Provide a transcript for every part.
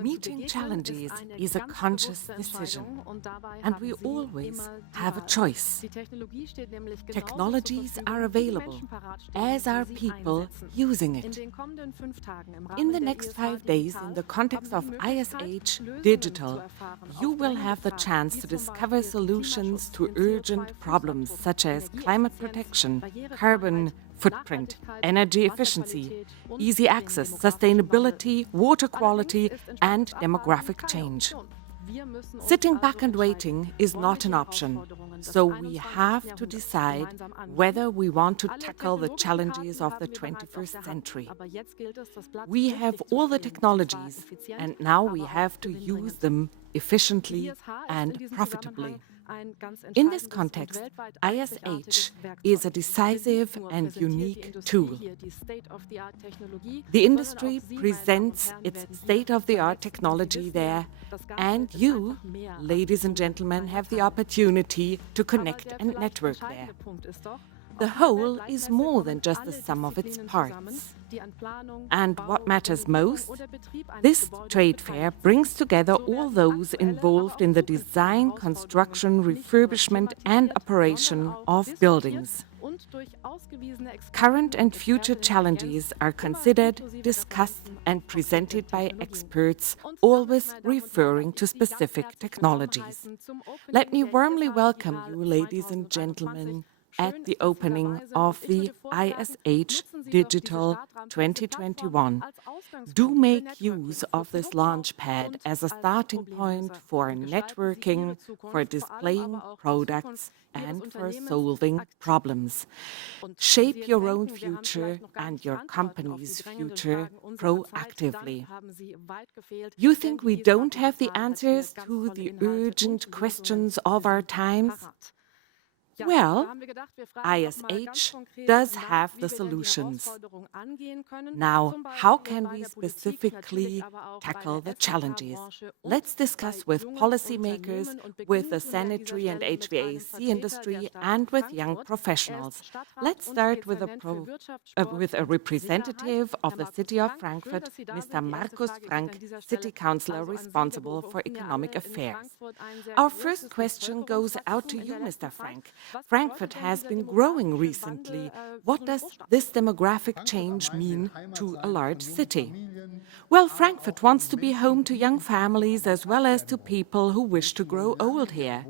Meeting challenges is a conscious decision, and we always have a choice. Technologies are available, as are people using it. In the next 5 days, in the context of ISH Digital, you will have the chance to discover solutions to urgent problems such as climate protection, carbon footprint, energy efficiency, easy access, sustainability, water quality, and demographic change. Sitting back and waiting is not an option, so we have to decide whether we want to tackle the challenges of the 21st century. We have all the technologies, and now we have to use them efficiently and profitably. In this context, ISH is a decisive and unique tool. The industry presents its state-of-the-art technology there, and you, ladies and gentlemen, have the opportunity to connect and network there. The whole is more than just the sum of its parts. And what matters most? This trade fair brings together all those involved in the design, construction, refurbishment and operation of buildings. Current and future challenges are considered, discussed and presented by experts, always referring to specific technologies. Let me warmly welcome you, ladies and gentlemen, at the opening of the ISH Digital 2021. Do make use of this launchpad as a starting point for networking, for displaying products, and for solving problems. Shape your own future and your company's future proactively. You think we don't have the answers to the urgent questions of our times? Well, ISH does have the solutions. Now, how can we specifically tackle the challenges? Let's discuss with policymakers, with the sanitary and HVAC industry, and with young professionals. Let's start with a representative of the city of Frankfurt, Mr. Markus Frank, city councillor responsible for economic affairs. Our first question goes out to you, Mr. Frank. Frankfurt has been growing recently. What does this demographic change mean to a large city? Well, Frankfurt wants to be home to young families as well as to people who wish to grow old here.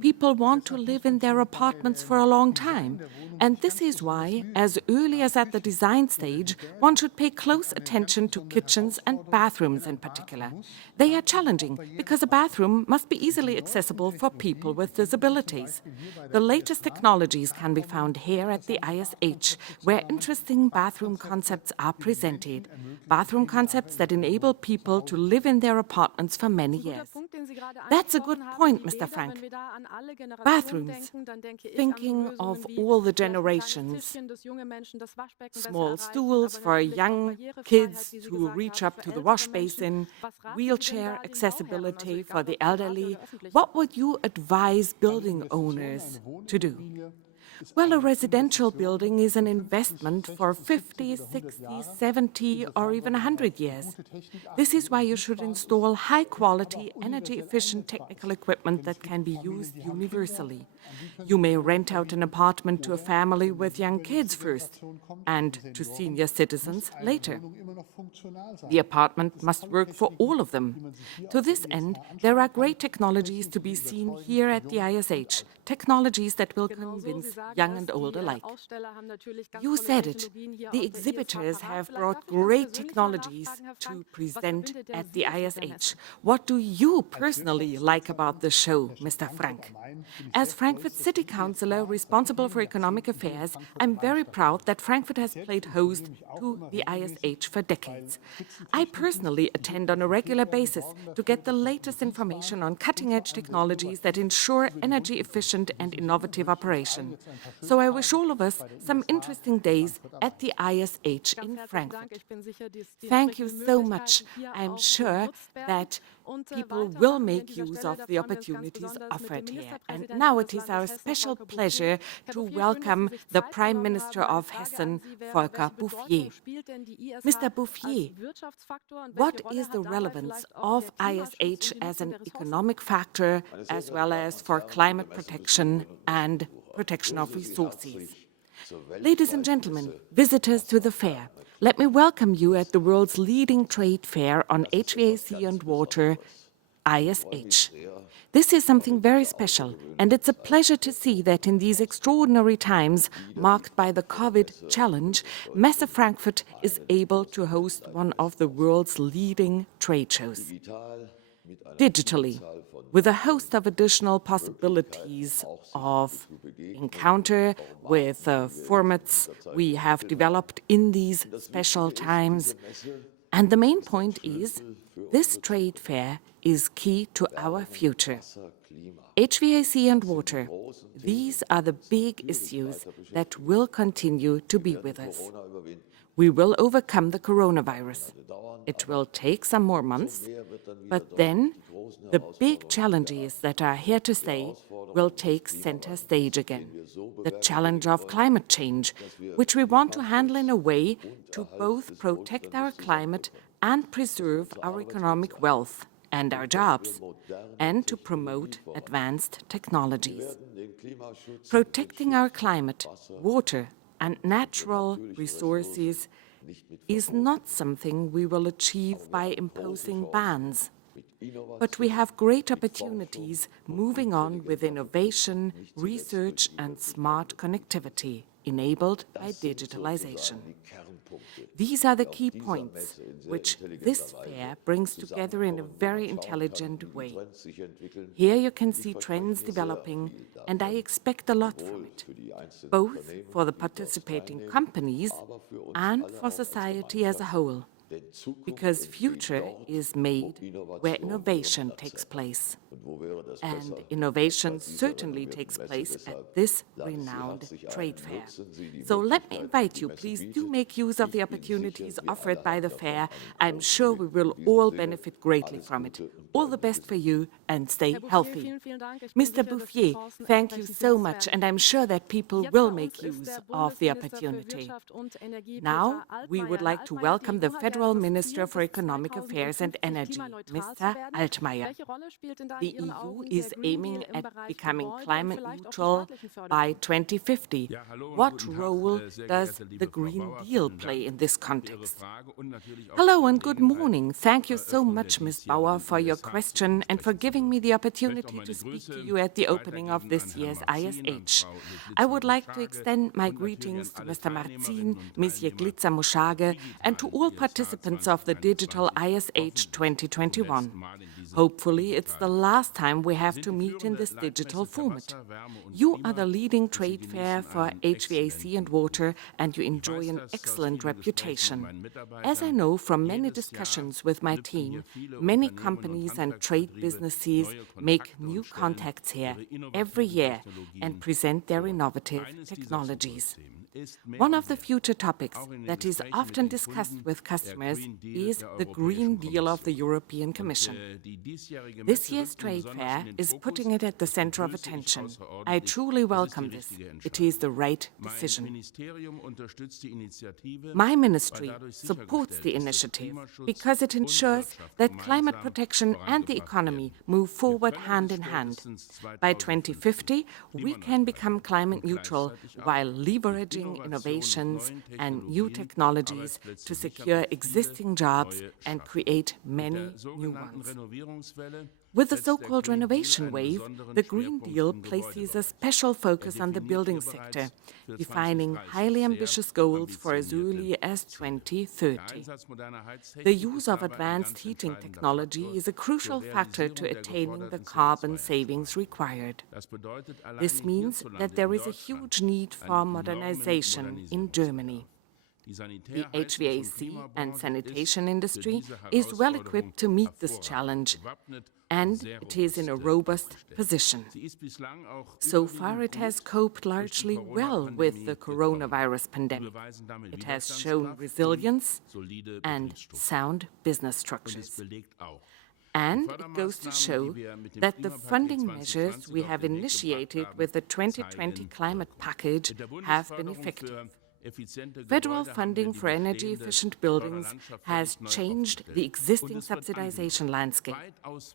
People want to live in their apartments for a long time. And this is why, as early as at the design stage, one should pay close attention to kitchens and bathrooms in particular. They are challenging because a bathroom must be easily accessible for people with disabilities. The latest technologies can be found here at the ISH, where interesting bathroom concepts are presented. Bathroom concepts that enable people to live in their apartments for many years. That's a good point, Mr. Frank. Bathrooms. Thinking of all the generations. Small stools for young kids to reach up to the wash basin, wheelchair accessibility for the elderly. What would you advise building owners to do? Well, a residential building is an investment for 50, 60, 70 or even 100 years. This is why you should install high-quality, energy-efficient technical equipment that can be used universally. You may rent out an apartment to a family with young kids first and to senior citizens later. The apartment must work for all of them. To this end, there are great technologies to be seen here at the ISH, technologies that will convince young and old alike. You said it. The exhibitors have brought great technologies to present at the ISH. What do you personally like about the show, Mr. Frank? As Frankfurt City Councillor responsible for economic affairs, I'm very proud that Frankfurt has played host to the ISH for decades. I personally attend on a regular basis to get the latest information on cutting-edge technologies that ensure energy-efficient and innovative operation. So I wish all of us some interesting days at the ISH in Frankfurt. Thank you so much. I'm sure that people will make use of the opportunities offered here. And now it is our special pleasure to welcome the Prime Minister of Hessen, Volker Bouffier. Mr. Bouffier, what is the relevance of ISH as an economic factor as well as for climate protection and protection of resources? Ladies and gentlemen, visitors to the fair, let me welcome you at the world's leading trade fair on HVAC and water, ISH. This is something very special, and it's a pleasure to see that in these extraordinary times marked by the COVID challenge, Messe Frankfurt is able to host one of the world's leading trade shows. Digitally, with a host of additional possibilities of encounter with formats we have developed in these special times. And the main point is, this trade fair is key to our future. HVAC and water, these are the big issues that will continue to be with us. We will overcome the coronavirus. It will take some more months, but then the big challenges that are here to stay will take center stage again. The challenge of climate change, which we want to handle in a way to both protect our climate and preserve our economic wealth and our jobs, and to promote advanced technologies. Protecting our climate, water, and natural resources is not something we will achieve by imposing bans. But we have great opportunities moving on with innovation, research, and smart connectivity enabled by digitalization. These are the key points which this fair brings together in a very intelligent way. Here you can see trends developing, and I expect a lot from it, both for the participating companies and for society as a whole. Because future is made where innovation takes place. And innovation certainly takes place at this renowned trade fair. So let me invite you, please do make use of the opportunities offered by the fair. I'm sure we will all benefit greatly from it. All the best for you and stay healthy. Mr. Bouffier, thank you so much, and I'm sure that people will make use of the opportunity. Now, we would like to welcome the Federal Minister for Economic Affairs and Energy, Mr. Altmaier. The EU is aiming at becoming climate neutral by 2050. What role does the Green Deal play in this context? Hello and good morning. Thank you so much, Ms. Bauer, for your question and for giving me the opportunity to speak to you at the opening of this year's ISH. I would like to extend my greetings to Mr. Marzin, Ms. Jeglica-Moschage, and to all participants of the digital ISH 2021. Hopefully, it's the last time we have to meet in this digital format. You are the leading trade fair for HVAC and water, and you enjoy an excellent reputation. As I know from many discussions with my team, many companies and trade businesses make new contacts here every year and present their innovative technologies. One of the future topics that is often discussed with customers is the Green Deal of the European Commission. This year's trade fair is putting it at the center of attention. I truly welcome this. It is the right decision. My ministry supports the initiative because it ensures that climate protection and the economy move forward hand in hand. By 2050, we can become climate neutral while leveraging innovations and new technologies to secure existing jobs and create many new ones. With the so-called renovation wave, the Green Deal places a special focus on the building sector, defining highly ambitious goals for as early as 2030. The use of advanced heating technology is a crucial factor to attaining the carbon savings required. This means that there is a huge need for modernization in Germany. The HVAC and sanitation industry is well equipped to meet this challenge, and it is in a robust position. So far, it has coped largely well with the coronavirus pandemic. It has shown resilience and sound business structures. And it goes to show that the funding measures we have initiated with the 2020 climate package have been effective. Federal funding for energy-efficient buildings has changed the existing subsidization landscape,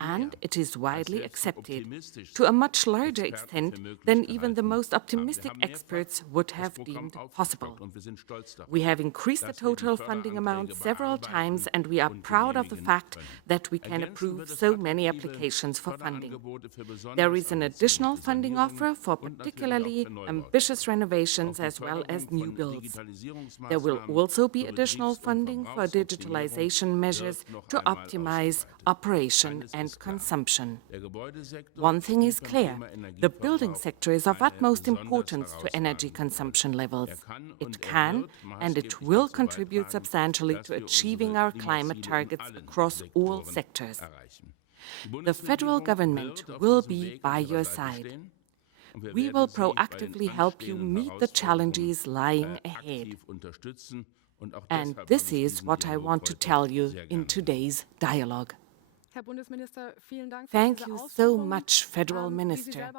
and it is widely accepted, to a much larger extent than even the most optimistic experts would have deemed possible. We have increased the total funding amount several times, and we are proud of the fact that we can approve so many applications for funding. There is an additional funding offer for particularly ambitious renovations as well as new builds. There will also be additional funding for digitalization measures to optimize operation and consumption. One thing is clear, the building sector is of utmost importance to energy consumption levels. It can and it will contribute substantially to achieving our climate targets across all sectors. The federal government will be by your side. We will proactively help you meet the challenges lying ahead. And this is what I want to tell you in today's dialogue. Thank you so much, Federal Minister,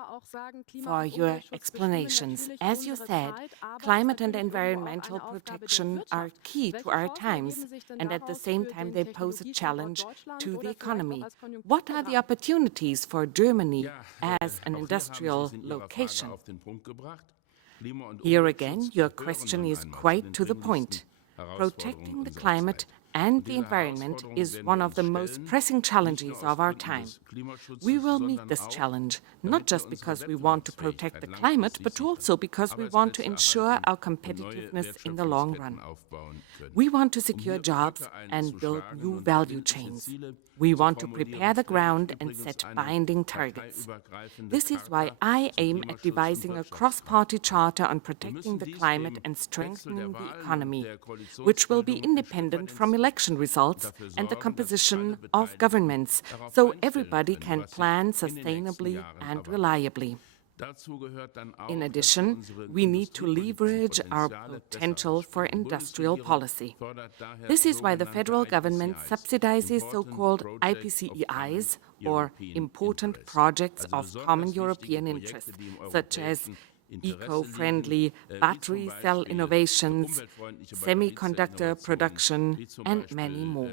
for your explanations. As you said, climate and environmental protection are key to our times, and at the same time they pose a challenge to the economy. What are the opportunities for Germany as an industrial location? Here again, your question is quite to the point. Protecting the climate and the environment is one of the most pressing challenges of our time. We will meet this challenge, not just because we want to protect the climate, but also because we want to ensure our competitiveness in the long run. We want to secure jobs and build new value chains. We want to prepare the ground and set binding targets. This is why I aim at devising a cross-party charter on protecting the climate and strengthening the economy, which will be independent from election results and the composition of governments, so everybody can plan sustainably and reliably. In addition, we need to leverage our potential for industrial policy. This is why the federal government subsidizes so-called IPCEIs, or important projects of common European interest, such as eco-friendly battery cell innovations, semiconductor production, and many more.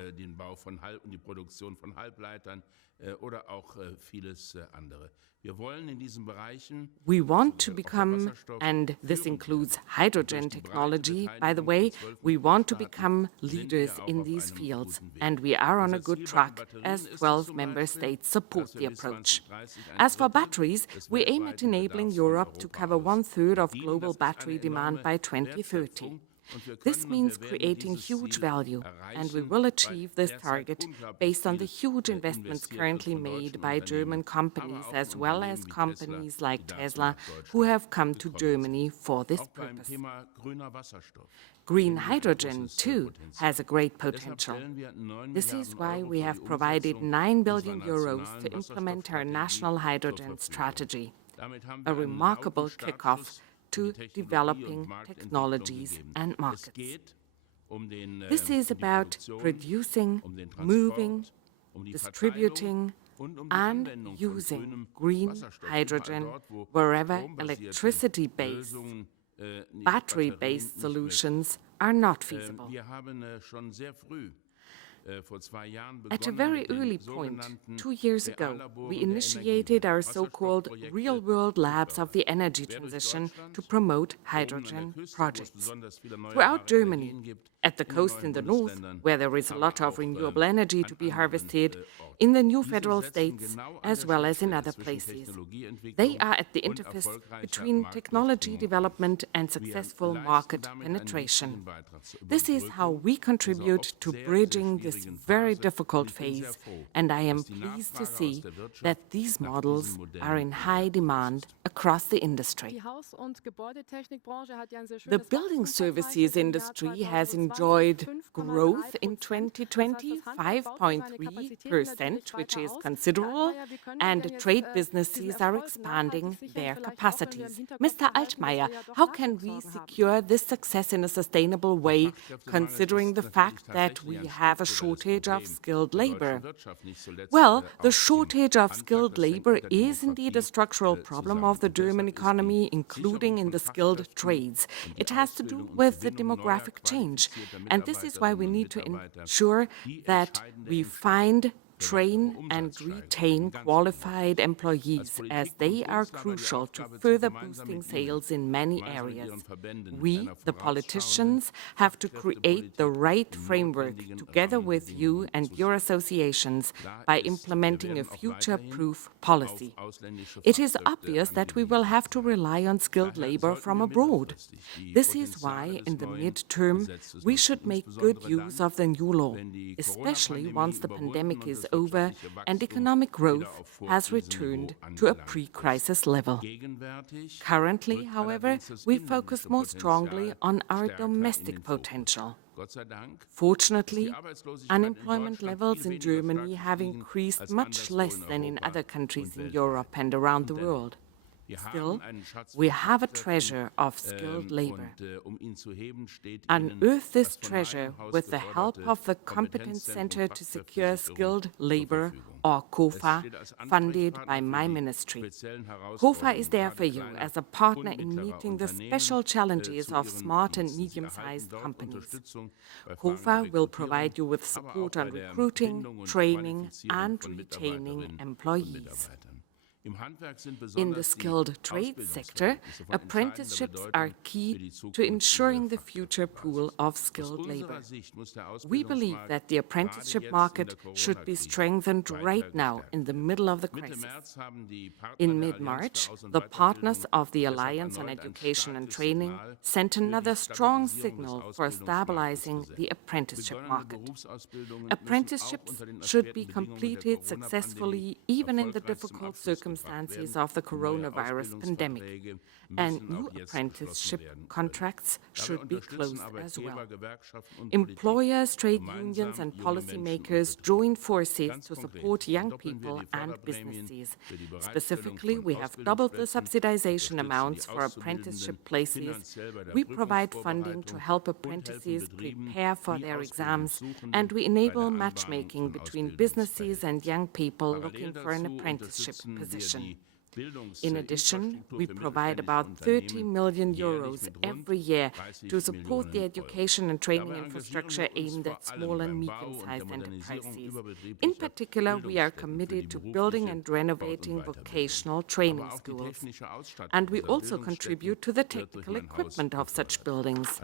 We want to become, and this includes hydrogen technology, by the way, we want to become leaders in these fields, and we are on a good track as 12 member states support the approach. As for batteries, we aim at enabling Europe to cover 1/3 of global battery demand by 2030. This means creating huge value, and we will achieve this target based on the huge investments currently made by German companies, as well as companies like Tesla, who have come to Germany for this purpose. Green hydrogen, too, has a great potential. This is why we have provided 9 billion euros to implement our national hydrogen strategy, a remarkable kickoff to developing technologies and markets. This is about producing, moving, distributing, and using green hydrogen wherever electricity-based, battery-based solutions are not feasible. At a very early point, 2 years ago, we initiated our so-called real-world labs of the energy transition to promote hydrogen projects. Throughout Germany, at the coast in the north, where there is a lot of renewable energy to be harvested, in the new federal states, as well as in other places. They are at the interface between technology development and successful market penetration. This is how we contribute to bridging this very difficult phase, and I am pleased to see that these models are in high demand across the industry. The building services industry has enjoyed enjoyed growth in 2020, 5.3%, which is considerable, and trade businesses are expanding their capacities. Mr. Altmaier, how can we secure this success in a sustainable way, considering the fact that we have a shortage of skilled labor? Well, the shortage of skilled labor is indeed a structural problem of the German economy, including in the skilled trades. It has to do with the demographic change, and this is why we need to ensure that we find, train and retain qualified employees, as they are crucial to further boosting sales in many areas. We, the politicians, have to create the right framework together with you and your associations by implementing a future-proof policy. It is obvious that we will have to rely on skilled labor from abroad. This is why, in the mid-term, we should make good use of the new law, especially once the pandemic is over and economic growth has returned to a pre-crisis level. Currently, however, we focus more strongly on our domestic potential. Fortunately, unemployment levels in Germany have increased much less than in other countries in Europe and around the world. Still, we have a treasure of skilled labor. Unearth this treasure with the help of the Competence Center to Secure Skilled Labor, or COFA, funded by my ministry. COFA is there for you as a partner in meeting the special challenges of smart and medium-sized companies. COFA will provide you with support on recruiting, training, and retaining employees. In the skilled trade sector, apprenticeships are key to ensuring the future pool of skilled labor. We believe that the apprenticeship market should be strengthened right now in the middle of the crisis. In mid-March, the partners of the Alliance on Education and Training sent another strong signal for stabilizing the apprenticeship market. Apprenticeships should be completed successfully even in the difficult circumstances of the coronavirus pandemic, and new apprenticeship contracts should be closed as well. Employers, trade unions, and policymakers join forces to support young people and businesses. Specifically, we have doubled the subsidization amounts for apprenticeship places. We provide funding to help apprentices prepare for their exams, and we enable matchmaking between businesses and young people looking for an apprenticeship position. In addition, we provide about 30 million euros every year to support the education and training infrastructure aimed at small and medium-sized enterprises. In particular, we are committed to building and renovating vocational training schools. And we also contribute to the technical equipment of such buildings.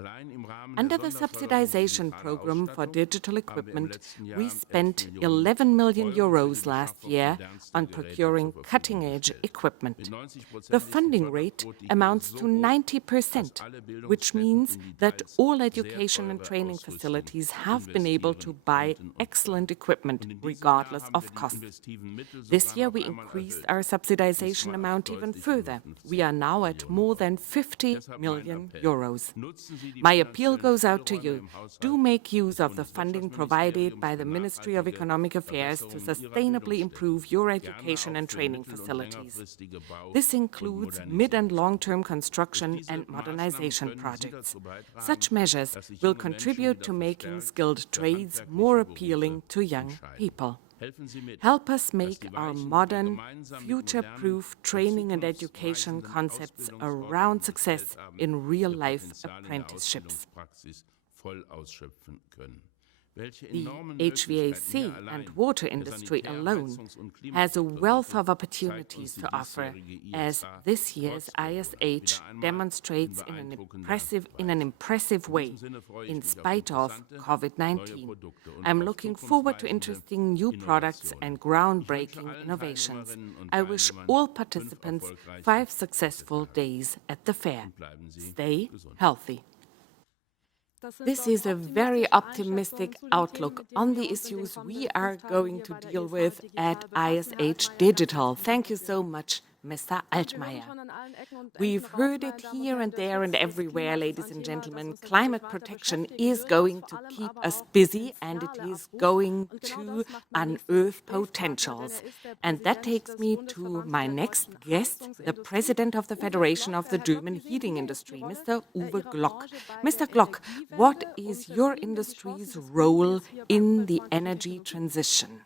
Under the subsidization program for digital equipment, we spent 11 million euros last year on procuring cutting-edge equipment. The funding rate amounts to 90%, which means that all education and training facilities have been able to buy excellent equipment regardless of cost. This year we increased our subsidization amount even further. We are now at more than 50 million euros. My appeal goes out to you. Do make use of the funding provided by the Ministry of Economic Affairs to sustainably improve your education and training facilities. This includes mid- and long-term construction and modernization projects. Such measures will contribute to making skilled trades more appealing to young people. Help us make our modern, future-proof training and education concepts a round success in real-life apprenticeships. The HVAC and water industry alone has a wealth of opportunities to offer, as this year's ISH demonstrates in an impressive way, in spite of COVID-19. I'm looking forward to interesting new products and groundbreaking innovations. I wish all participants 5 successful days at the fair. Stay healthy. This is a very optimistic outlook on the issues we are going to deal with at ISH Digital. Thank you so much, Mr. Altmaier. We've heard it here and there and everywhere, ladies and gentlemen. Climate protection is going to keep us busy, and it is going to unearth potentials. And that takes me to my next guest, the president of the Federation of the German Heating Industry, Mr. Uwe Glock. Mr. Glock, what is your industry's role in the energy transition?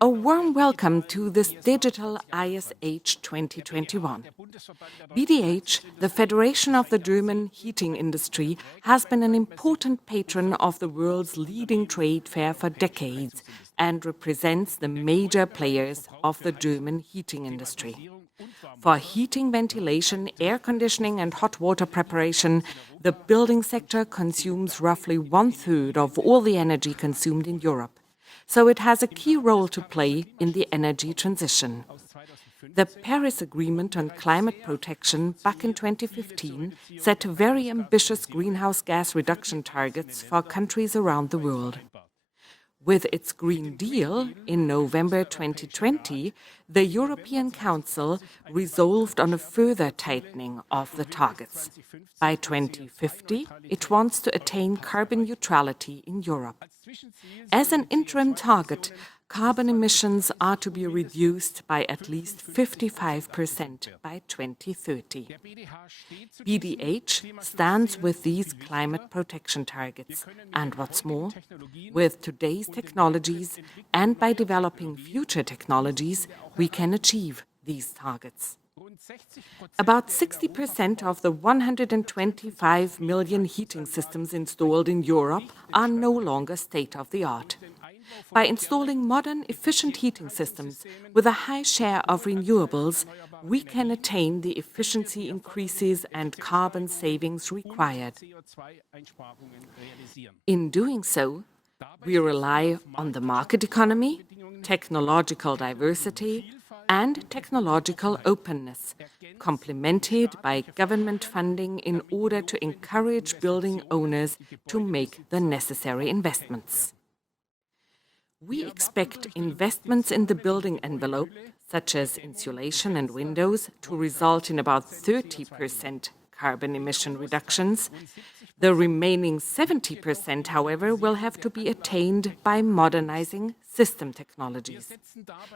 A warm welcome to this digital ISH 2021. BDH, the Federation of the German Heating Industry, has been an important patron of the world's leading trade fair for decades and represents the major players of the German heating industry. For heating, ventilation, air conditioning and hot water preparation, the building sector consumes roughly 1/3 of all the energy consumed in Europe. So it has a key role to play in the energy transition. The Paris Agreement on Climate Protection back in 2015 set very ambitious greenhouse gas reduction targets for countries around the world. With its Green Deal in November 2020, the European Council resolved on a further tightening of the targets. By 2050, it wants to attain carbon neutrality in Europe. As an interim target, carbon emissions are to be reduced by at least 55% by 2030. BDH stands with these climate protection targets. And what's more, with today's technologies and by developing future technologies, we can achieve these targets. About 60% of the 125 million heating systems installed in Europe are no longer state-of-the-art. By installing modern, efficient heating systems with a high share of renewables, we can attain the efficiency increases and carbon savings required. In doing so, we rely on the market economy, technological diversity, and technological openness, complemented by government funding in order to encourage building owners to make the necessary investments. We expect investments in the building envelope, such as insulation and windows, to result in about 30% carbon emission reductions. The remaining 70%, however, will have to be attained by modernizing system technologies.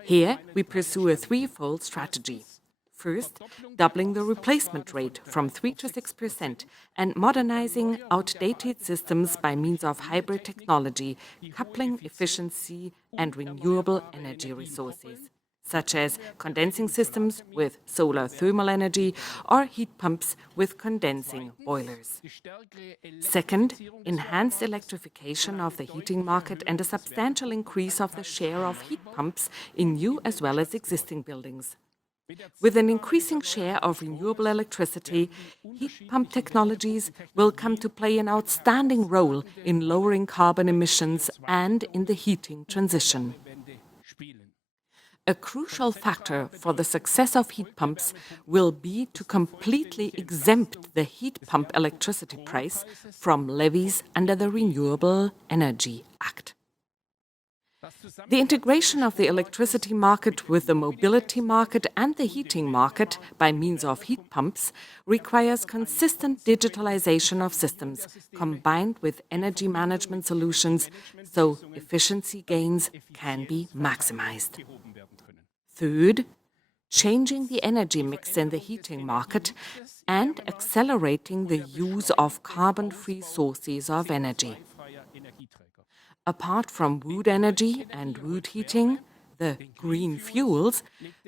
Here, we pursue a threefold strategy. First, doubling the replacement rate from 3 to 6% and modernizing outdated systems by means of hybrid technology, coupling efficiency and renewable energy resources, such as condensing systems with solar thermal energy or heat pumps with condensing boilers. Second, enhanced electrification of the heating market and a substantial increase of the share of heat pumps in new as well as existing buildings. With an increasing share of renewable electricity, heat pump technologies will come to play an outstanding role in lowering carbon emissions and in the heating transition. A crucial factor for the success of heat pumps will be to completely exempt the heat pump electricity price from levies under the Renewable Energy Act. The integration of the electricity market with the mobility market and the heating market by means of heat pumps requires consistent digitalization of systems combined with energy management solutions so efficiency gains can be maximized. Third, changing the energy mix in the heating market and accelerating the use of carbon-free sources of energy. Apart from wood energy and wood heating, the green fuels,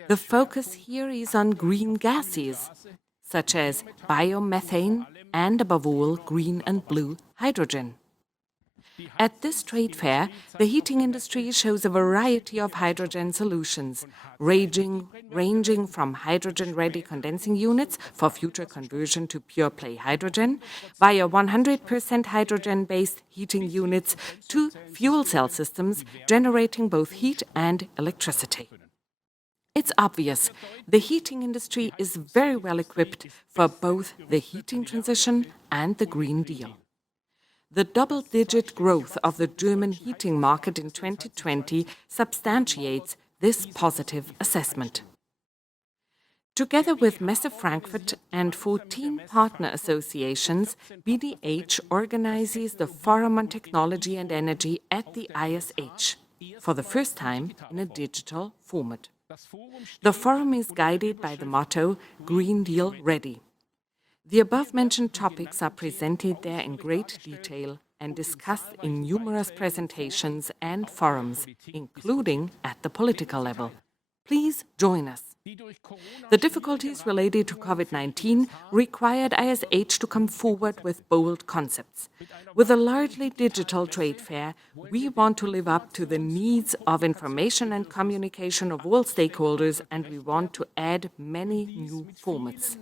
the focus here is on green gases, such as biomethane and, above all, green and blue hydrogen. At this trade fair, the heating industry shows a variety of hydrogen solutions, ranging from hydrogen-ready condensing units for future conversion to pure-play hydrogen, via 100% hydrogen-based heating units to fuel cell systems generating both heat and electricity. It's obvious the heating industry is very well equipped for both the heating transition and the Green Deal. The double-digit growth of the German heating market in 2020 substantiates this positive assessment. Together with Messe Frankfurt and 14 partner associations, BDH organizes the Forum on Technology and Energy at the ISH, for the first time in a digital format. The forum is guided by the motto, Green Deal Ready. The above-mentioned topics are presented there in great detail and discussed in numerous presentations and forums, including at the political level. Please join us. The difficulties related to COVID-19 required ISH to come forward with bold concepts. With a largely digital trade fair, we want to live up to the needs of information and communication of all stakeholders, and we want to add many new formats.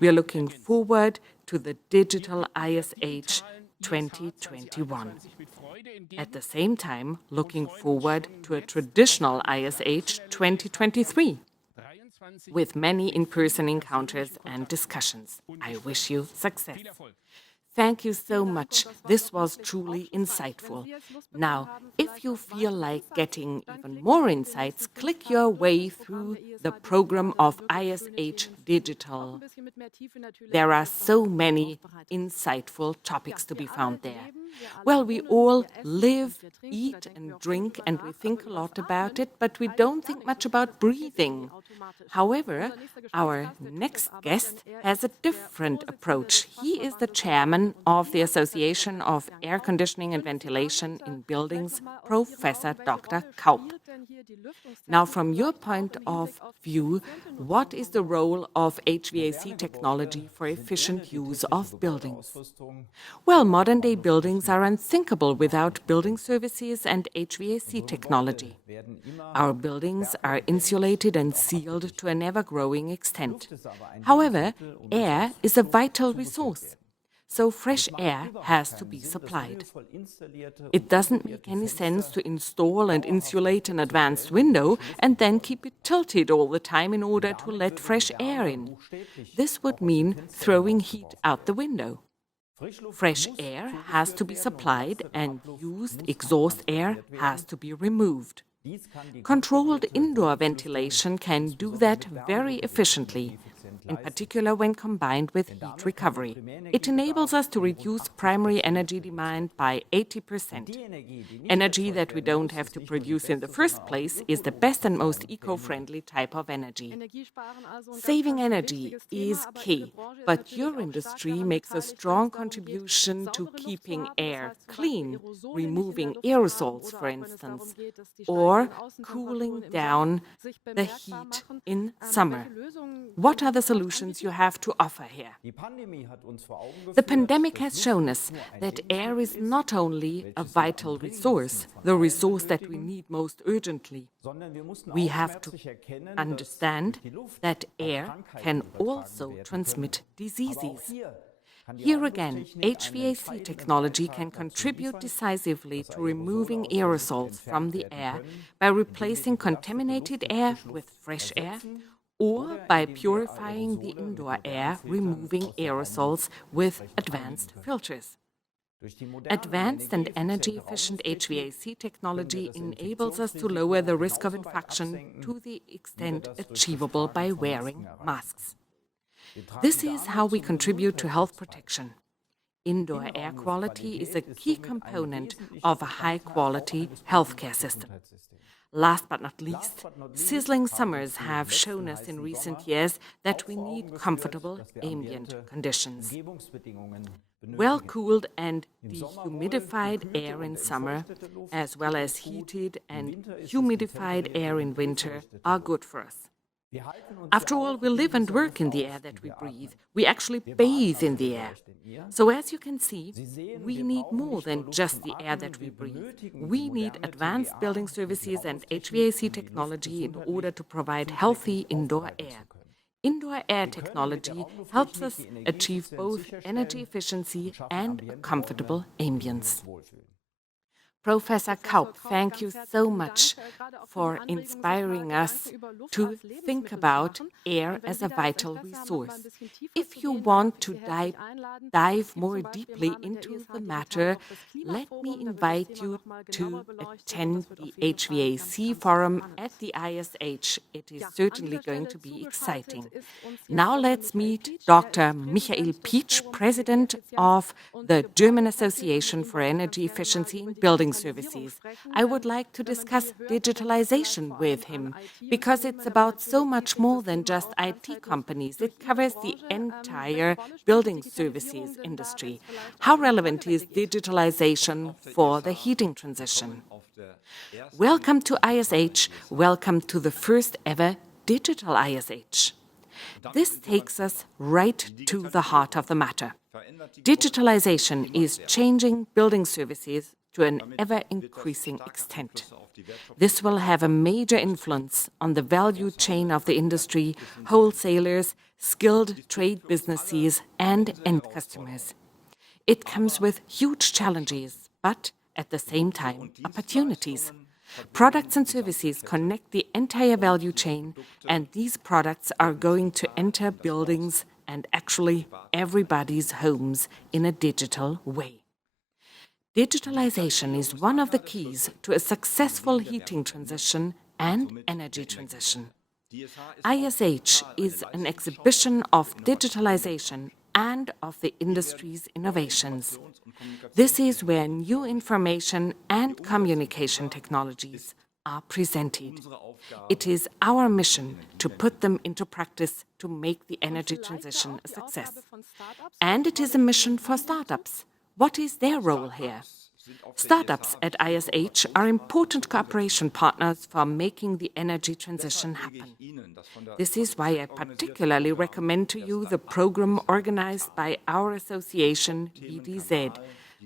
We are looking forward to the digital ISH 2021. At the same time, looking forward to a traditional ISH 2023. With many in-person encounters and discussions. I wish you success. Thank you so much. This was truly insightful. Now, if you feel like getting even more insights, click your way through the program of ISH Digital. There are so many insightful topics to be found there. Well, we all live, eat, and drink, and we think a lot about it, but we don't think much about breathing. However, our next guest has a different approach. He is the chairman of the Association of Air Conditioning and Ventilation in Buildings, Professor Dr. Kaup. Now, from your point of view, what is the role of HVAC technology for efficient use of buildings? Well, modern-day buildings are unthinkable without building services and HVAC technology. Our buildings are insulated and sealed to an ever-growing extent. However, air is a vital resource. So fresh air has to be supplied. It doesn't make any sense to install and insulate an advanced window and then keep it tilted all the time in order to let fresh air in. This would mean throwing heat out the window. Fresh air has to be supplied and used exhaust air has to be removed. Controlled indoor ventilation can do that very efficiently, in particular when combined with heat recovery. It enables us to reduce primary energy demand by 80%. Energy that we don't have to produce in the first place is the best and most eco-friendly type of energy. Saving energy is key, but your industry makes a strong contribution to keeping air clean, removing aerosols, for instance, or cooling down the heat in summer. What are the solutions you have to offer here? The pandemic has shown us that air is not only a vital resource, the resource that we need most urgently. We have to understand that air can also transmit diseases. Here again, HVAC technology can contribute decisively to removing aerosols from the air by replacing contaminated air with fresh air, or by purifying the indoor air, removing aerosols with advanced filters. Advanced and energy-efficient HVAC technology enables us to lower the risk of infection to the extent achievable by wearing masks. This is how we contribute to health protection. Indoor air quality is a key component of a high-quality healthcare system. Last but not least, sizzling summers have shown us in recent years that we need comfortable ambient conditions. Well-cooled and dehumidified air in summer, as well as heated and humidified air in winter, are good for us. After all, we live and work in the air that we breathe. We actually bathe in the air. So as you can see, we need more than just the air that we breathe. We need advanced building services and HVAC technology in order to provide healthy indoor air. Indoor air technology helps us achieve both energy efficiency and a comfortable ambience. Professor Kaup, thank you so much for inspiring us to think about air as a vital resource. If you want to dive more deeply into the matter, let me invite you to attend the HVAC forum at the ISH. It is certainly going to be exciting. Now let's meet Dr. Michael Pietsch, President of the German Association for Energy Efficiency in Building Services. I would like to discuss digitalization with him because it's about so much more than just IT companies. It covers the entire building services industry. How relevant is digitalization for the heating transition? Welcome to ISH. Welcome to the first ever digital ISH. This takes us right to the heart of the matter. Digitalization is changing building services to an ever-increasing extent. This will have a major influence on the value chain of the industry, wholesalers, skilled trade businesses, and end customers. It comes with huge challenges, but at the same time, opportunities. Products and services connect the entire value chain, and these products are going to enter buildings and actually everybody's homes in a digital way. Digitalization is one of the keys to a successful heating transition and energy transition. ISH is an exhibition of digitalization and of the industry's innovations. This is where new information and communication technologies are presented. It is our mission to put them into practice to make the energy transition a success. And it is a mission for startups. What is their role here? Startups at ISH are important cooperation partners for making the energy transition happen. This is why I particularly recommend to you the program organized by our association, VDZ,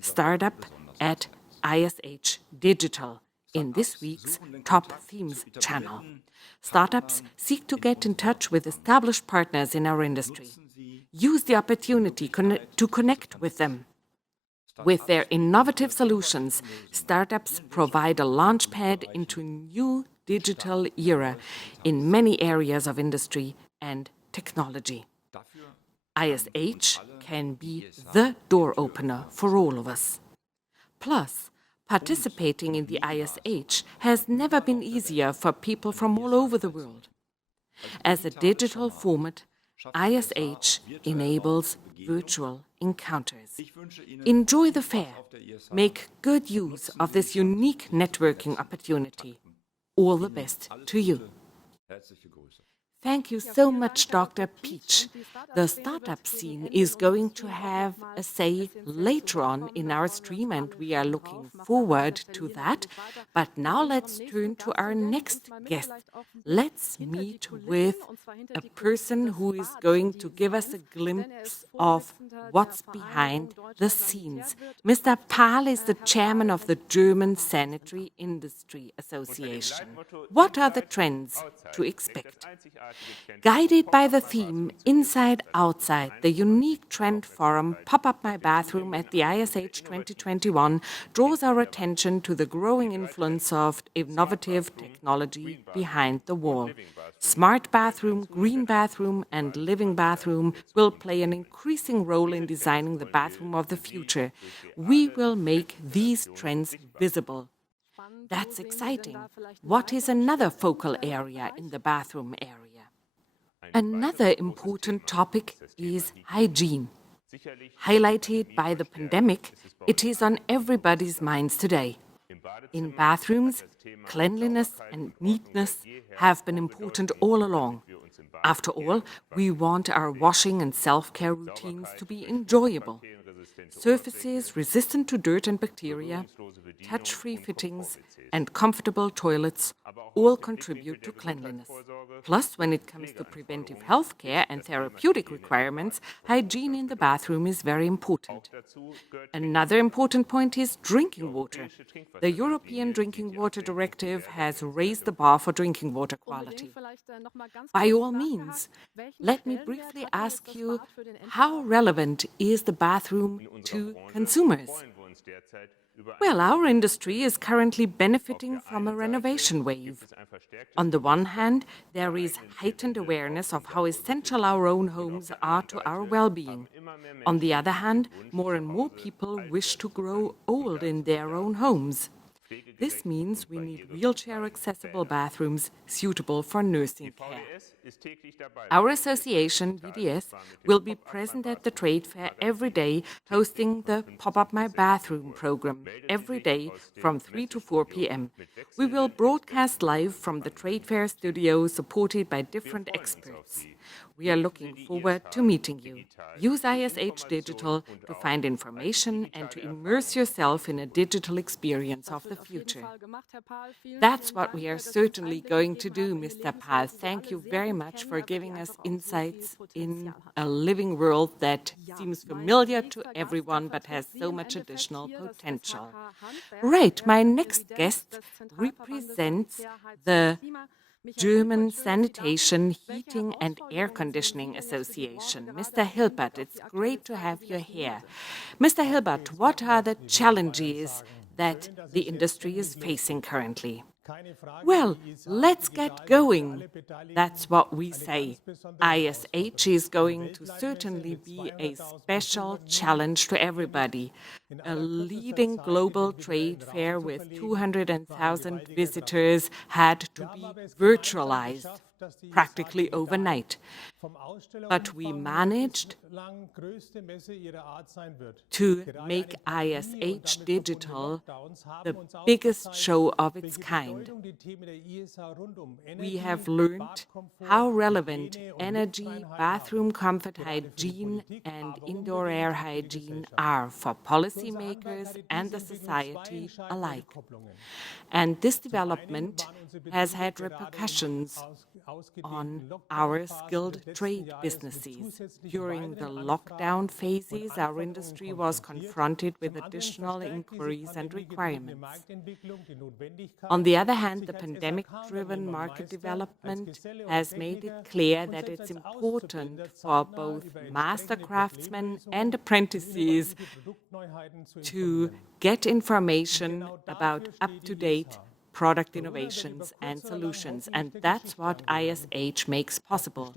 Startup at ISH Digital, in this week's Top Themes channel. Startups seek to get in touch with established partners in our industry. Use the opportunity to connect with them. With their innovative solutions, startups provide a launchpad into a new digital era in many areas of industry and technology. ISH can be the door opener for all of us. Plus, participating in the ISH has never been easier for people from all over the world. As a digital format, ISH enables virtual encounters. Enjoy the fair. Make good use of this unique networking opportunity. All the best to you. Thank you so much, Dr. Pietsch. The startup scene is going to have a say later on in our stream, and we are looking forward to that. But now let's turn to our next guest. Let's meet with a person who is going to give us a glimpse of what's behind the scenes. Mr. Pahl is the chairman of the German Sanitary Industry Association. What are the trends to expect? Guided by the theme Inside Outside, the unique trend forum Pop Up My Bathroom at the ISH 2021 draws our attention to the growing influence of innovative technology behind the wall. Smart bathroom, green bathroom, and living bathroom will play an increasing role in designing the bathroom of the future. We will make these trends visible. That's exciting. What is another focal area in the bathroom area? Another important topic is hygiene. Highlighted by the pandemic, it is on everybody's minds today. In bathrooms, cleanliness and neatness have been important all along. After all, we want our washing and self-care routines to be enjoyable. Surfaces resistant to dirt and bacteria, touch-free fittings, and comfortable toilets all contribute to cleanliness. Plus, when it comes to preventive health care and therapeutic requirements, hygiene in the bathroom is very important. Another important point is drinking water. The European Drinking Water Directive has raised the bar for drinking water quality. By all means, let me briefly ask you, how relevant is the bathroom to consumers? Well, our industry is currently benefiting from a renovation wave. On the one hand, there is heightened awareness of how essential our own homes are to our well-being. On the other hand, more and more people wish to grow old in their own homes. This means we need wheelchair-accessible bathrooms suitable for nursing care. Our association, VDS, will be present at the trade fair every day, hosting the Pop-Up My Bathroom program every day from 3 to 4 p.m. We will broadcast live from the trade fair studio, supported by different experts. We are looking forward to meeting you. Use ISH Digital to find information and to immerse yourself in a digital experience of the future. That's what we are certainly going to do, Mr. Pal. Thank you very much for giving us insights in a living world that seems familiar to everyone but has so much additional potential. Right, my next guest represents the German Sanitation, Heating and Air Conditioning Association. Mr. Hilbert, it's great to have you here. Mr. Hilbert, what are the challenges that the industry is facing currently? Well, let's get going. That's what we say. ISH is going to certainly be a special challenge to everybody. A leading global trade fair with 200,000 visitors had to be virtualized practically overnight. But we managed to make ISH Digital the biggest show of its kind. We have learned how relevant energy, bathroom comfort, hygiene, and indoor air hygiene are for policymakers and the society alike. And this development has had repercussions on our skilled trade businesses. During the lockdown phases, our industry was confronted with additional inquiries and requirements. On the other hand, the pandemic-driven market development has made it clear that it's important for both master craftsmen and apprentices to get information about up-to-date product innovations and solutions, and that's what ISH makes possible.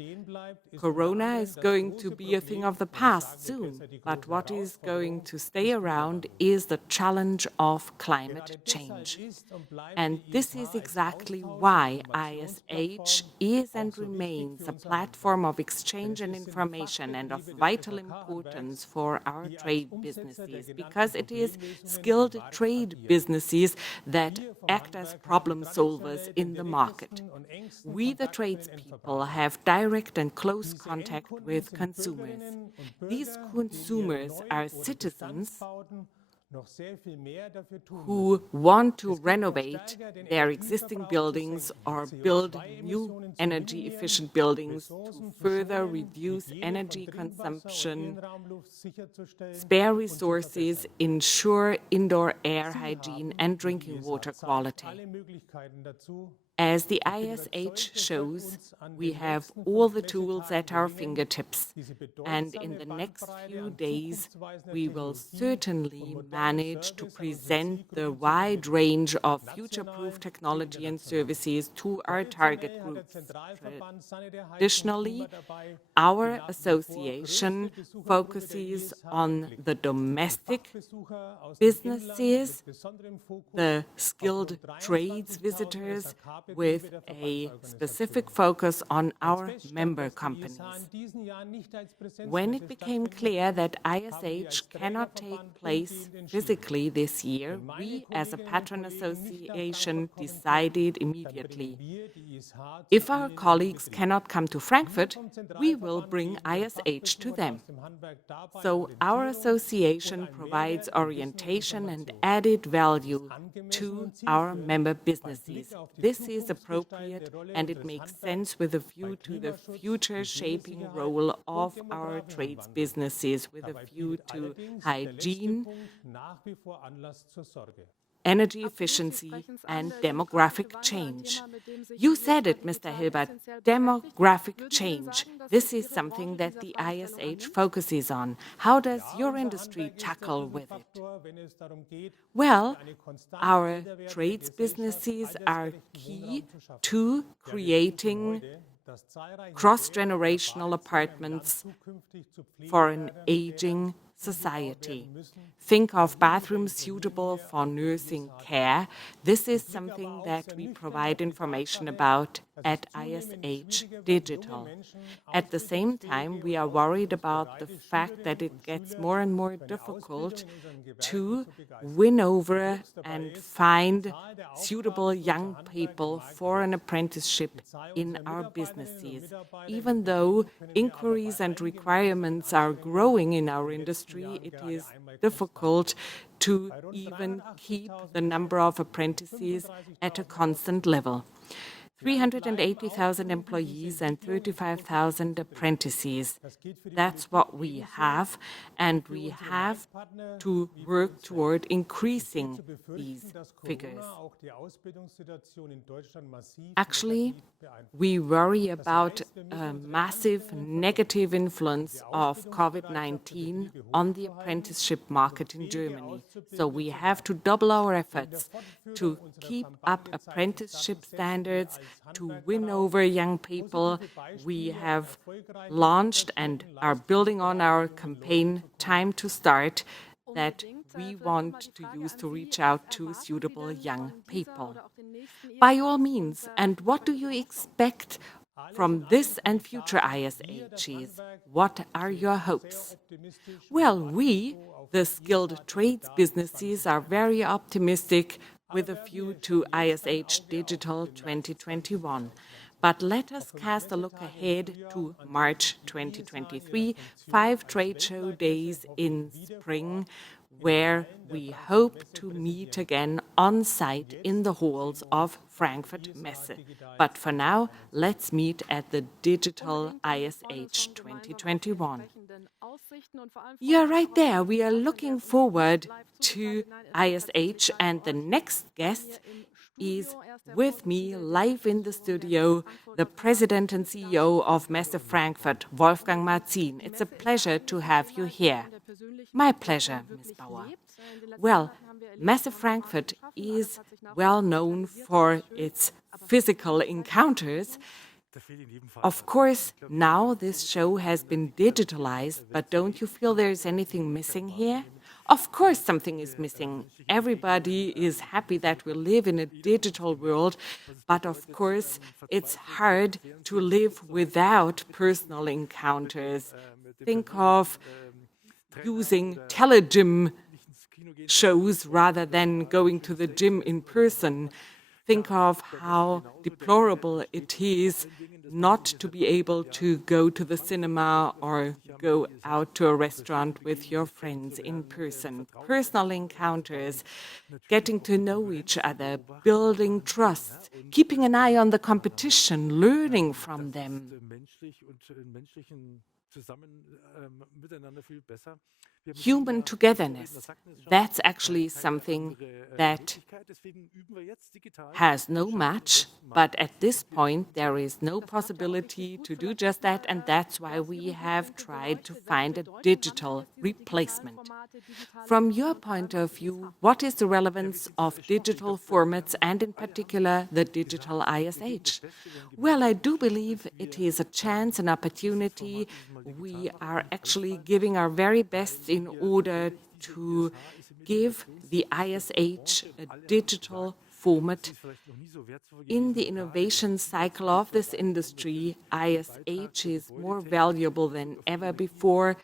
Corona is going to be a thing of the past soon, but what is going to stay around is the challenge of climate change. And this is exactly why ISH is and remains a platform of exchange and information and of vital importance for our trade businesses, because it is skilled trade businesses that act as problem solvers in the market. We, the tradespeople, have direct and close contact with consumers. These consumers are citizens who want to renovate their existing buildings or build new energy-efficient buildings to further reduce energy consumption, spare resources, ensure indoor air hygiene and drinking water quality. As the ISH shows, we have all the tools at our fingertips, and in the next few days, we will certainly manage to present the wide range of future-proof technology and services to our target groups. Additionally, our association focuses on the domestic businesses, the skilled trades visitors, with a specific focus on our member companies. When it became clear that ISH cannot take place physically this year, we as a patron association decided immediately, if our colleagues cannot come to Frankfurt, we will bring ISH to them. So our association provides orientation and added value to our member businesses. This is appropriate and it makes sense with a view to the future shaping role of our trades businesses with a view to hygiene energy efficiency, and demographic change. You said it, Mr. Hilbert, demographic change. This is something that the ISH focuses on. How does your industry tackle with it? Well, our trades businesses are key to creating cross-generational apartments for an aging society. Think of bathrooms suitable for nursing care. This is something that we provide information about at ISH Digital. At the same time, we are worried about the fact that it gets more and more difficult to win over and find suitable young people for an apprenticeship in our businesses. Even though inquiries and requirements are growing in our industry, it is difficult to even keep the number of apprentices at a constant level. 380,000 employees and 35,000 apprentices. That's what we have, and we have to work toward increasing these figures. Actually, we worry about a massive negative influence of COVID-19 on the apprenticeship market in Germany. So we have to double our efforts to keep up apprenticeship standards, to win over young people. We have launched and are building on our campaign Time to Start that we want to use to reach out to suitable young people. By all means, and what do you expect from this and future ISHs? What are your hopes? Well, we, the skilled trades businesses, are very optimistic with a view to ISH Digital 2021. But let us cast a look ahead to March 2023, 5 trade show days in spring, where we hope to meet again on site in the halls of Frankfurt Messe. But for now, let's meet at the Digital ISH 2021. You're right there. We are looking forward to ISH, and the next guest is with me live in the studio, the president and CEO of Messe Frankfurt, Wolfgang Marzin. It's a pleasure to have you here. My pleasure, Ms. Bauer. Well, Messe Frankfurt is well known for its physical encounters. Of course, now this show has been digitalized, but don't you feel there's anything missing here? Of course something is missing. Everybody is happy that we live in a digital world, but of course it's hard to live without personal encounters. Think of using telegym shows rather than going to the gym in person. Think of how deplorable it is not to be able to go to the cinema or go out to a restaurant with your friends in person. Personal encounters, getting to know each other, building trust, keeping an eye on the competition, learning from them. Human togetherness, that's actually something that has no match, but at this point there is no possibility to do just that, and that's why we have tried to find a digital replacement. From your point of view, what is the relevance of digital formats and in particular the digital ISH? Well, I do believe it is a chance, an opportunity. We are actually giving our very best in order to give the ISH a digital format. In the innovation cycle of this industry, ISH is more valuable than ever before.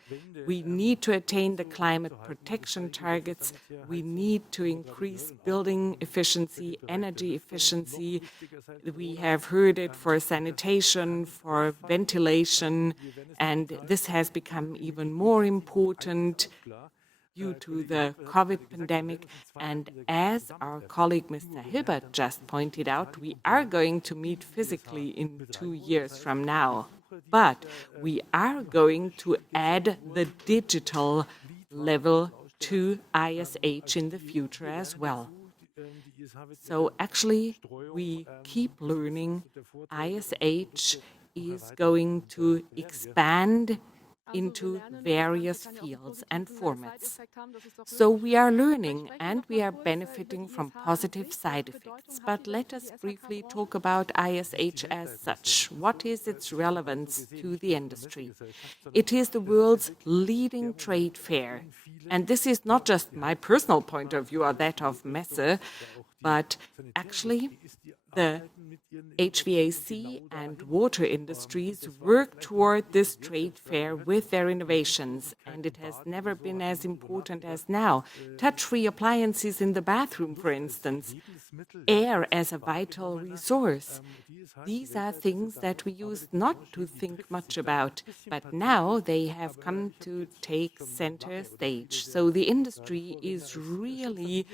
We need to attain the climate protection targets. We need to increase building efficiency, energy efficiency. We have heard it for sanitation, for ventilation, and this has become even more important due to the COVID pandemic. And as our colleague Mr. Hilbert just pointed out, we are going to meet physically in 2 years from now. But we are going to add the digital level to ISH in the future as well. So actually, we keep learning. ISH is going to expand into various fields and formats. So we are learning and we are benefiting from positive side effects. But let us briefly talk about ISH as such. What is its relevance to the industry? It is the world's leading trade fair. And this is not just my personal point of view or that of Messe, but actually the HVAC and water industries work toward this trade fair with their innovations, and it has never been as important as now. Touch-free appliances in the bathroom, for instance, air as a vital resource. These are things that we used not to think much about, but now they have come to take center stage. So the industry is really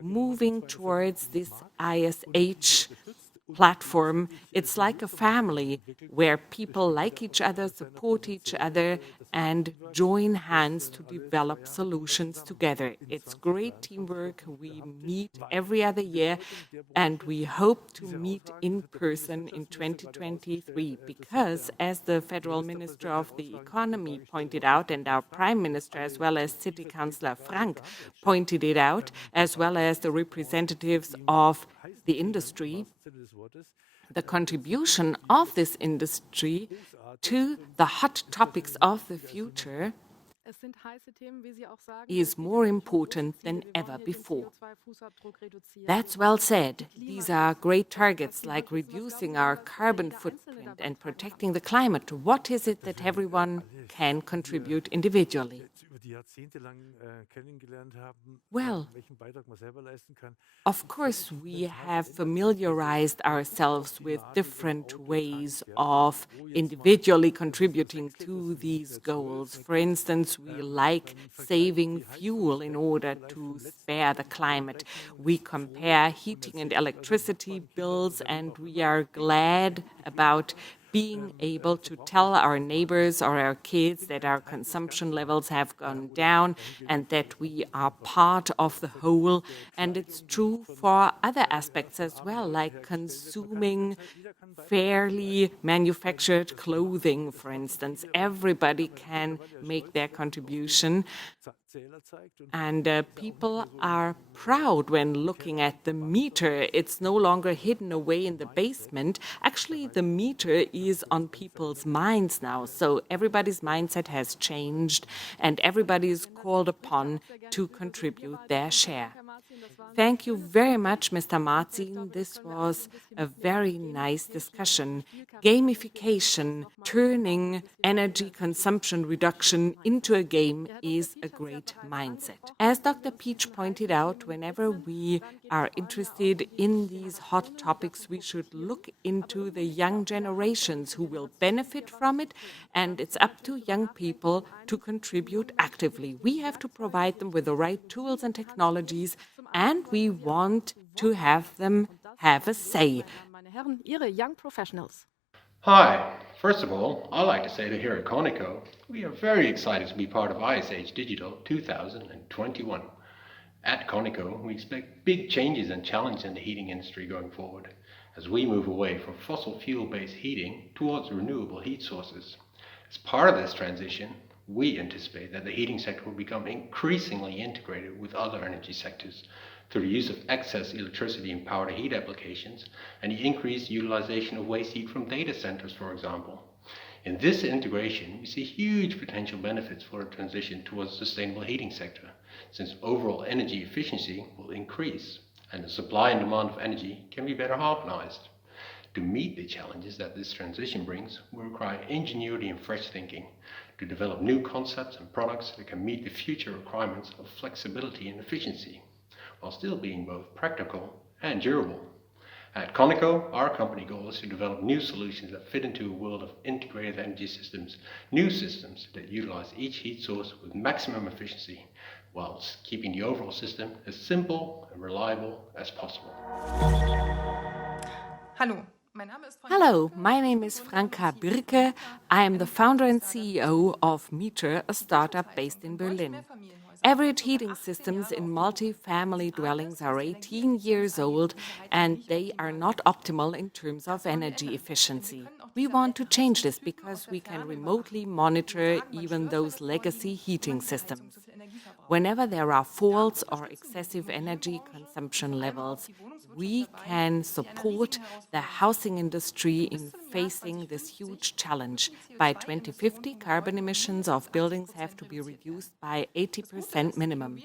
moving towards this ISH platform. It's like a family where people like each other, support each other, and join hands to develop solutions together. It's great teamwork. We meet every other year, and we hope to meet in person in 2023 because, as the Federal Minister of the Economy pointed out, and our Prime Minister, as well as City Councillor Frank, pointed it out, as well as the representatives of the industry, the contribution of this industry to the hot topics of the future is more important than ever before. That's well said. These are great targets like reducing our carbon footprint and protecting the climate. What is it that everyone can contribute individually? Well, of course, we have familiarized ourselves with different ways of individually contributing to these goals. For instance, we like saving fuel in order to spare the climate. We compare heating and electricity bills, and we are glad about being able to tell our neighbors or our kids that our consumption levels have gone down and that we are part of the whole. And it's true for other aspects as well, like consuming fairly manufactured clothing, for instance. Everybody can make their contribution. And people are proud when looking at the meter. It's no longer hidden away in the basement. Actually, the meter is on people's minds now. So everybody's mindset has changed and everybody is called upon to contribute their share. Thank you very much, Mr. Marzin. This was a very nice discussion. Gamification, turning energy consumption reduction into a game is a great mindset. As Dr. Peach pointed out, whenever we are interested in these hot topics, we should look into the young generations who will benefit from it, and it's up to young people to contribute actively. We have to provide them with the right tools and technologies, and we want to have them have a say. Hi. First of all, I'd like to say that here at Conoco, we are very excited to be part of ISH Digital 2021. At Conoco, we expect big changes and challenges in the heating industry going forward, as we move away from fossil fuel-based heating towards renewable heat sources. As part of this transition, we anticipate that the heating sector will become increasingly integrated with other energy sectors through the use of excess electricity in power-to-heat applications and the increased utilization of waste heat from data centers, for example. In this integration, we see huge potential benefits for the transition towards a sustainable heating sector, since overall energy efficiency will increase and the supply and demand of energy can be better harmonized. To meet the challenges that this transition brings, we require ingenuity and fresh thinking to develop new concepts and products that can meet the future requirements of flexibility and efficiency, while still being both practical and durable. At Conoco, our company goal is to develop new solutions that fit into a world of integrated energy systems, new systems that utilize each heat source with maximum efficiency, whilst keeping the overall system as simple and reliable as possible. Hello, my name is Franka Birke. I am the founder and CEO of Meter, a startup based in Berlin. Average heating systems in multi-family dwellings are 18 years old and they are not optimal in terms of energy efficiency. We want to change this because we can remotely monitor even those legacy heating systems. Whenever there are faults or excessive energy consumption levels, we can support the housing industry in facing this huge challenge. By 2050, carbon emissions of buildings have to be reduced by 80% minimum.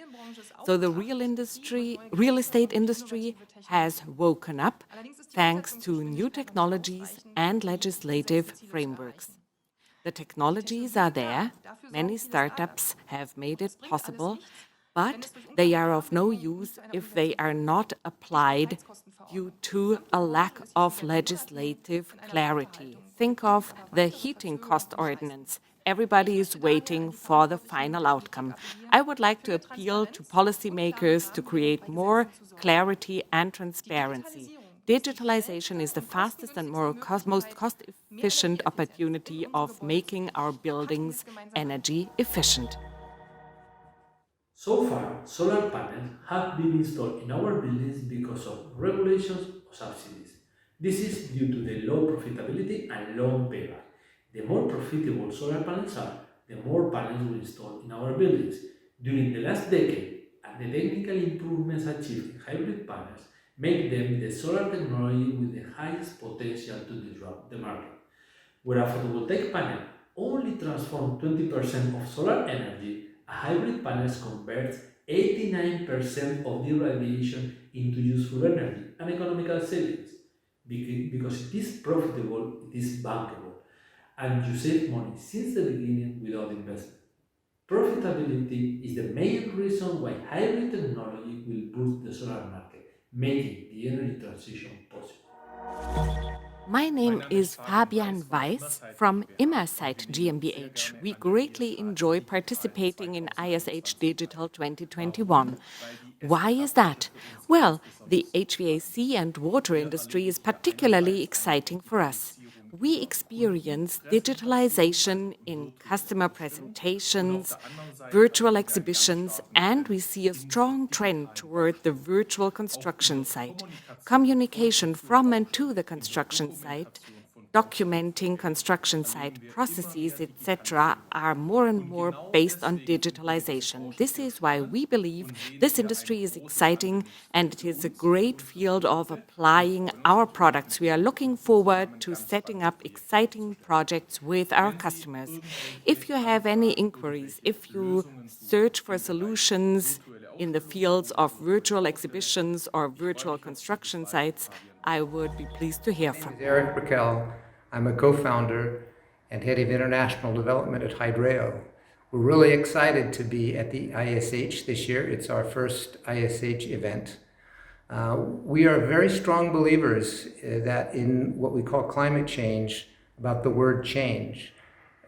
So the real estate industry has woken up thanks to new technologies and legislative frameworks. The technologies are there, many startups have made it possible, but they are of no use if they are not applied due to a lack of legislative clarity. Think of the heating cost ordinance. Everybody is waiting for the final outcome. I would like to appeal to policymakers to create more clarity and transparency. Digitalization is the fastest and most cost-efficient opportunity of making our buildings energy efficient. So far, solar panels have been installed in our buildings because of regulations or subsidies. This is due to the low profitability and long payback. The more profitable solar panels are, the more panels we install in our buildings. During the last decade, and the technical improvements achieved in hybrid panels make them the solar technology with the highest potential to disrupt the market. Where a photovoltaic panel only transforms 20% of solar energy, a hybrid panel converts 89% of the radiation into useful energy and economical savings. Because it is profitable, it is bankable, and you save money since the beginning without investment. Profitability is the main reason why hybrid technology will boost the solar market, making the energy transition possible. My name is Fabian Weiß from Immersight GmbH. We greatly enjoy participating in ISH Digital 2021. Why is that? Well, the HVAC and water industry is particularly exciting for us. We experience digitalization in customer presentations, virtual exhibitions, and we see a strong trend toward the virtual construction site. Communication from and to the construction site, documenting construction site processes, etc., are more and more based on digitalization. This is why we believe this industry is exciting and it is a great field of applying our products. We are looking forward to setting up exciting projects with our customers. If you have any inquiries, if you search for solutions in the fields of virtual exhibitions or virtual construction sites, I would be pleased to hear My name from is you. Eric Raquel. I'm a co-founder and head of international development at Hydreo. We're really excited to be at the ISH this year. It's our first ISH event. We are very strong believers that in what we call climate change, about the word change.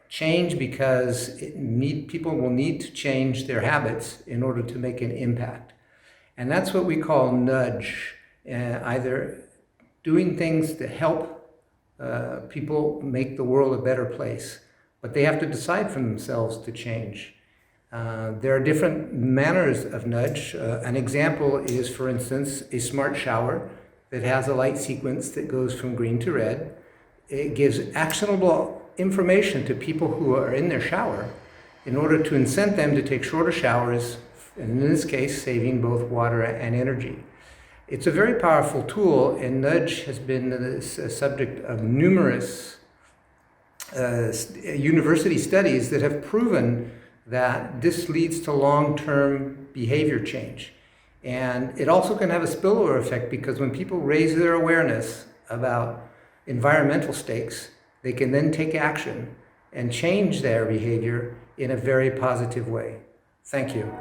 Change because people will need to change their habits in order to make an impact. And that's what we call nudge, either doing things to help people make the world a better place, but they have to decide for themselves to change. There are different manners of nudge. An example is, for instance, a smart shower that has a light sequence that goes from green to red. It gives actionable information to people who are in their shower in order to incent them to take shorter showers, and in this case, saving both water and energy. It's a very powerful tool, and nudge has been the subject of numerous university studies that have proven that this leads to long-term behavior change. And it also can have a spillover effect because when people raise their awareness about environmental stakes, they can then take action and change their behavior in a very positive way. Thank you.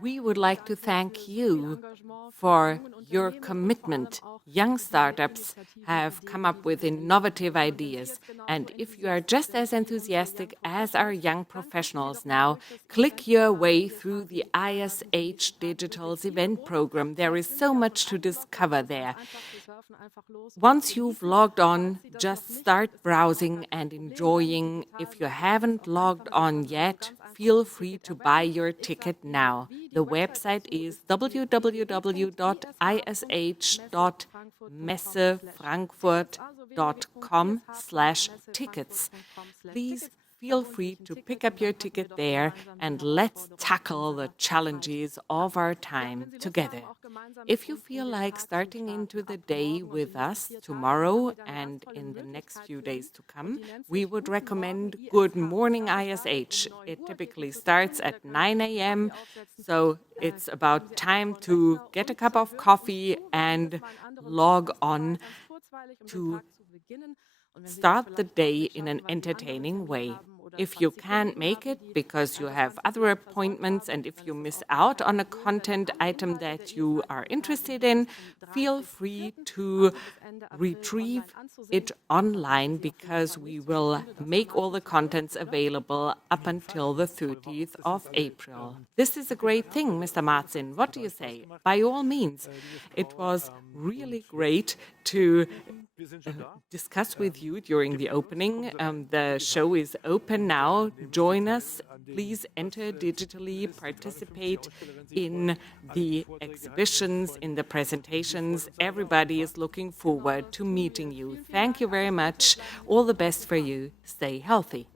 We would like to thank you for your commitment, Young startups have come up with innovative ideas, and if you are just as enthusiastic as our young professionals now, click your way through the ISH Digital's event program. There is so much to discover there. Once you've logged on, just start browsing and enjoying. If you haven't logged on yet, feel free to buy your ticket now. The website is www.ish.messefrankfurt.com/tickets. Please feel free to pick up your ticket there and let's tackle the challenges of our time together. If you feel like starting into the day with us tomorrow and in the next few days to come, we would recommend Good Morning ISH. It typically starts at 9 a.m., so it's about time to get a cup of coffee and log on to start the day in an entertaining way. If you can't make it because you have other appointments and if you miss out on a content item that you are interested in, feel free to retrieve it online because we will make all the contents available up until the 30th of April. This is a great thing, Mr. Martin. What do you say? By all means, it was really great to discuss with you during the opening. The show is open now. Join us. Please enter digitally, participate in the exhibitions, in the presentations. Everybody is looking forward to meeting you. Thank you very much. All the best for you. Stay healthy.